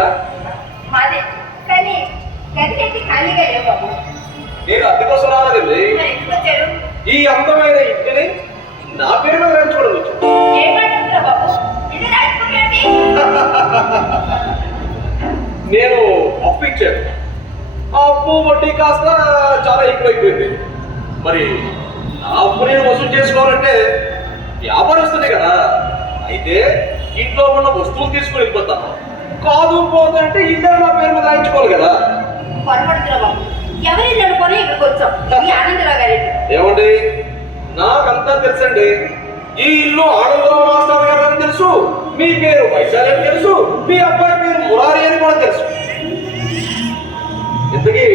మీదా? మాదే, కానీ గదికెట్టి ఖాళీగా లేవు బాబు. నేను అద్దె కోసం రాలేదండి. మరి ఎందుకు వచ్చారు? ఈ అందమైన ఇంటిని నా పేరు మీద రాయించుకోవచ్చు. ఏమంటున్నారా బాబు? ఇది రాయించుకోండి. నేను అప్పు ఇచ్చాను. ఆ అప్పు వడ్డీ కాస్త చాలా ఎక్కువైపోయింది. మరి నా అప్పు నేను వసూలు చేసుకోవాలంటే వ్యాపారస్తుంది కదా. అయితే ఇంట్లో ఉన్న వస్తువులు తీసుకుని వెళ్ళిపోతాను. కాదు పోతుంటే ఇద్దరు నా పేరు మీద రాయించుకోవాలి కదా. పొరపడుతున్నా బాబు. ఎవరి నడుకొని ఇక్కడికి వచ్చాం. ఈ ఆనందరావు గారి ఏమండి, నాకంతా తెలుసండి. ఈ ఇల్లు ఆనందరావు మాస్టర్ గారు అని తెలుసు, మీ పేరు వైశాలి అని తెలుసు, మీ అబ్బాయి పేరు మురారి అని కూడా తెలుసు. ఇంతకీ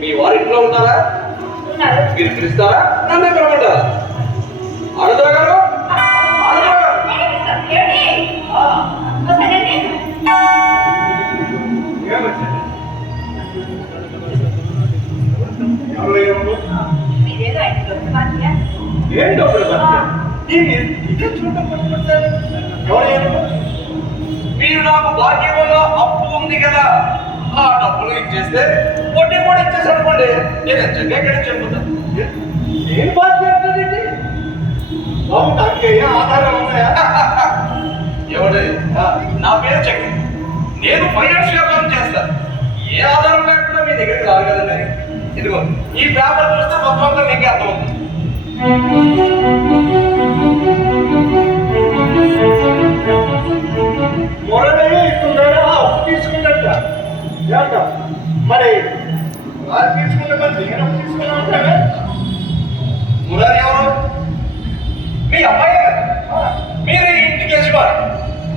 మీ వారి ఇంట్లో ఉన్నారా? మీరు పిలుస్తారా? నన్ను పిలవమంటారా? ఆనందరావు గారు, ఆనందరావు గారు. మీరు నాకు భాగ్యంలో అప్పు ఉంది కదా, ఆ డబ్బులు ఇచ్చేస్తే వడ్డీ కూడా ఇచ్చేసి అనుకోండి, నేను ఎంచంగా ఎక్కడ చెప్పుతాను. ఏం బాధ్యత బాబు? దానికయ్యా ఆధారం ఉన్నాయా? ఏమండి, నా పేరు చక్రి. నేను ఫైనాన్స్ వ్యాపారం చేస్తాను. ఏ ఆధారం లేకుండా మీ దగ్గరికి రాదు కదండి. ఇదిగో ఈ పేపర్ చూస్తే మొత్తం అంతా మీకే అర్థమవుతుంది. మొరడయ్యే ఇస్తున్నాడా? అప్పు తీసుకున్నట్ట మరి వాళ్ళు తీసుకున్న మరి నేను అప్పు తీసుకున్నా ఉంటానే. మురారి ఎవరు? మీ అబ్బాయి కదా. మీరు ఈ ఇంటికి యజమాని.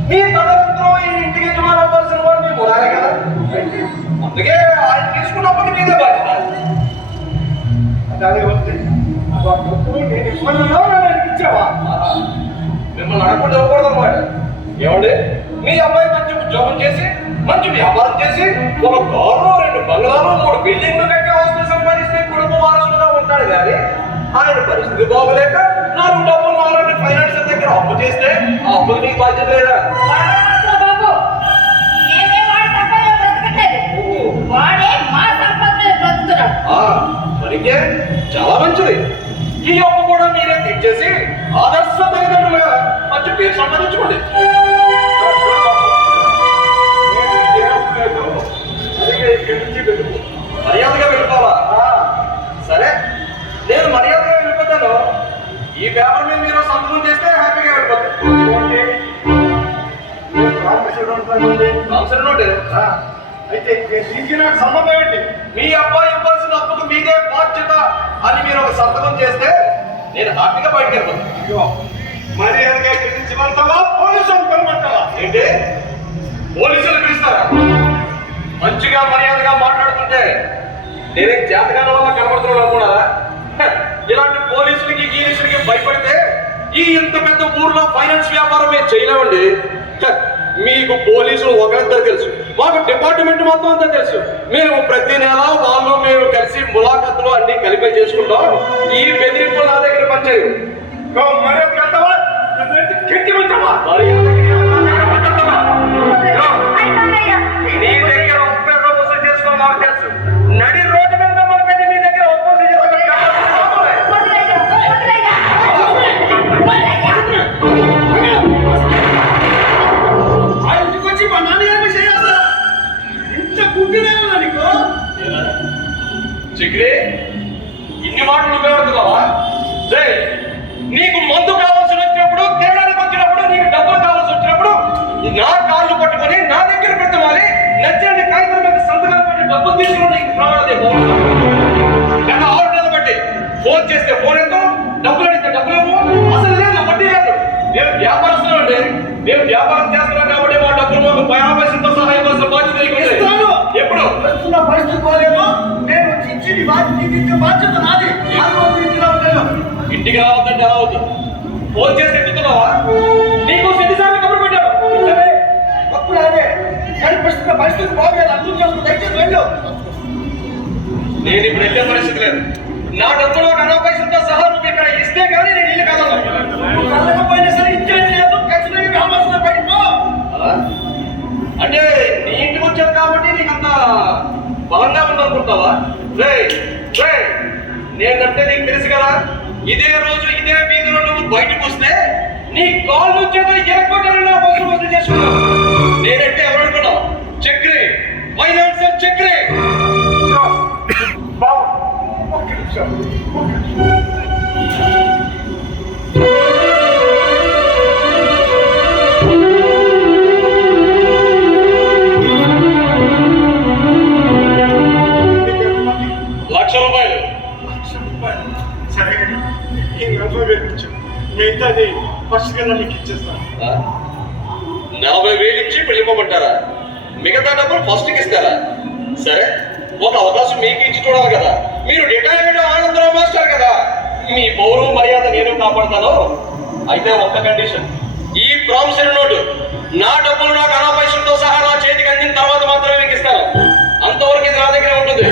మీ తదనంతరం ఈ ఇంటికి యజమాని అవ్వాల్సిన వాడు మీ మురారి కదా. అందుకే ఆయన తీసుకున్నప్పుడు మీదే బాధ్యత. అదే వస్తే డబ్బులు నేను ఇవ్వనున్నా నాకు ఇచ్చావా? మిమ్మల్ని అడగకుండా ఇవ్వకూడదు అన్నమాట. ఏమండి, మీ అబ్బాయి మంచి ఉద్యోగం చేసి మంచి వ్యాపారం చేసి ఒక కారు, 2 బంగ్లాలు, 3 బిల్డింగ్లు కట్టి ఆస్తులు సంపాదిస్తే కుటుంబ వారసులుగా ఉంటాడు కానీ ఆయన పరిస్థితి బాగోలేక నాకు డబ్బులు నాలుగు ఫైనాన్షియల్ దగ్గర అప్పు చేస్తే ఆ అప్పులు మీకు బాధ్యత లేదా? బాబు, మేమే వాడి సంపాదన బ్రతకట్లేదు. వాడే మా సంపాదన బ్రతుకుతున్నాడు. మరికే చాలా మంచిది. ఈ అప్పు కూడా మీరే తెచ్చేసి ఆదర్శ తల్లిదండ్రులుగా మంచి పేరు సంపాదించుకోండి. మర్యాదగా వెళ్ళిపోవాలా? సరే, నేను మర్యాదగా వెళ్ళిపోతాను. ఈ పేపర్ మీద మీరు సంతకం చేస్తే హ్యాపీగా వెళ్ళిపోతాను. అవసరం నోటే. అయితే దీనికి నాకు సంబంధం ఏంటి? మీ అబ్బాయి ఇవ్వాల్సిన అప్పుకు మీదే బాధ్యత అని మీరు ఒక సంతకం చేస్తే నేను హ్యాపీగా బయటకు వెళ్ళిపోతాను. మర్యాదగా పిలిచిమంటావా? పోలీసులు పిలమంటావా? ఏంటి, పోలీసులు పిలుస్తారా? మంచిగా మర్యాదగా మాట్లాడుతుంటే నేనే జాతకాల వల్ల కనబడుతున్నాడు అనుకున్నారా? ఇలాంటి పోలీసులకి గీలీసులకి భయపడితే ఈ ఇంత పెద్ద ఊర్లో ఫైనాన్స్ వ్యాపారం మేము చేయలేమండి. మీకు పోలీసులు ఒకరిద్దరు తెలుసు, మాకు డిపార్ట్మెంట్ మొత్తం అంతా తెలుసు. మేము ప్రతి నెల వాళ్ళు మేము కలిసి ములాఖతులు అన్ని కలిపి చేసుకుంటాం. ఈ బెదిరింపులు నా దగ్గర పనిచేయవు. మర్యాద కడతావా? గట్టిమంటావా? నీ దగ్గర ఒక్క వసూలు చేసుకోవడం నాకు తెలుసు. నడి రోడ్డు మీద మొదలుపెట్టి నీ దగ్గర ఒక్క వసూలు చేసుకోవడం ఆ ఇంటికి వచ్చి మా నాన్నగారిని చేయాలా? ఇంత గుడ్డిదేనా నీకు? చిక్రి, ఇన్ని మాటలు నువ్వే అడుగుతున్నావా? నీకు మందు కావాల్సి వచ్చినప్పుడు, తినడానికి వచ్చినప్పుడు, నీకు డబ్బులు కావాల్సి వచ్చినప్పుడు నా కాళ్ళు పట్టుకొని నా దగ్గర పెట్టవాలి. నచ్చండి కాగితం మీద సంతకాలు పెట్టి డబ్బులు తీసుకుని నీకు ప్రమాదం. గత 6 నెలలు బట్టి ఫోన్ చేస్తే ఫోన్ ఎంతో, డబ్బులు అడిగితే డబ్బులు ఏమో, అసలు లేదు, వడ్డీ లేదు. మేము వ్యాపారస్తున్నాం అండి. మేము వ్యాపారం చేస్తున్నాం కాబట్టి మా డబ్బులు మాకు 50 పైసలతో సహా ఇవ్వాల్సిన బాధ్యత ఎప్పుడు ప్రస్తుత పరిస్థితి పోలేమో నేను వచ్చి ఇచ్చి నీ బాధ్యత బాధ్యత నాది. ఇంటికి రావద్దంటే ఎలా అవుతుంది? ఫోన్ చేసి ఎత్తుతున్నావా? నీకు ఎన్నిసార్లు కబురు పెట్టాను? అప్పుడు అదే కానీ ప్రస్తుత పరిస్థితి బాగోలేదు. అర్థం చేసుకుని దయచేసి వెళ్ళు. నేను ఇప్పుడు వెళ్ళే పరిస్థితి లేదు. నా డబ్బులో 50 పైసలతో సహా నువ్వు ఇక్కడ ఇస్తే కానీ నేను ఇల్లు కాదన్నా. పోయినా సరే ఇచ్చేది లేదు. ఖచ్చితంగా కావాల్సిన బయట అంటే నీ ఇంటికి వచ్చాను కాబట్టి నీకు అంత బలంగా ఉందనుకుంటావా? రే రే, నేనంటే నీకు తెలుసు కదా. ఇదే రోజు ఇదే వీధిలో నువ్వు బయటకు వస్తే నీ కాళ్ళు చేతులు ఎరగొట్టాలని నా కోసం వసూలు చేసుకున్నావు. నేనంటే ఎవరనుకున్నావు? చక్రి, ఫైనాన్షియల్ చక్రి. బాబు ఒక్క నిమిషం, ఒక్క నిమిషం. నీకు ఎంతమంది? ₹1,00,000. ₹1,00,000. సరే ఈ 40,000 ఇచ్చు, మిగతాది ఫస్ట్ గా నీకు ఇచ్చేస్తాను. 40,000 ఇచ్చి వెళ్ళిపోమంటారా? మిగతా డబ్బులు ఫస్ట్కి ఇస్తారా? సరే, ఒక అవకాశం మీకు ఇచ్చి చూడాలి కదా. మీరు రిటైర్డ్ ఆనందరావు మాస్టర్ కదా. మీ పౌరు మర్యాద నేను కాపాడతాను. అయితే ఒక్క కండిషన్, ఈ ప్రామిసరీ నోటు నా డబ్బులు నాకు అనా పైసలతో సహా నా చేతికి అందిన తర్వాత మాత్రమే మీకు ఇస్తాను. అంతవరకు ఇది నా దగ్గర ఉంటుంది.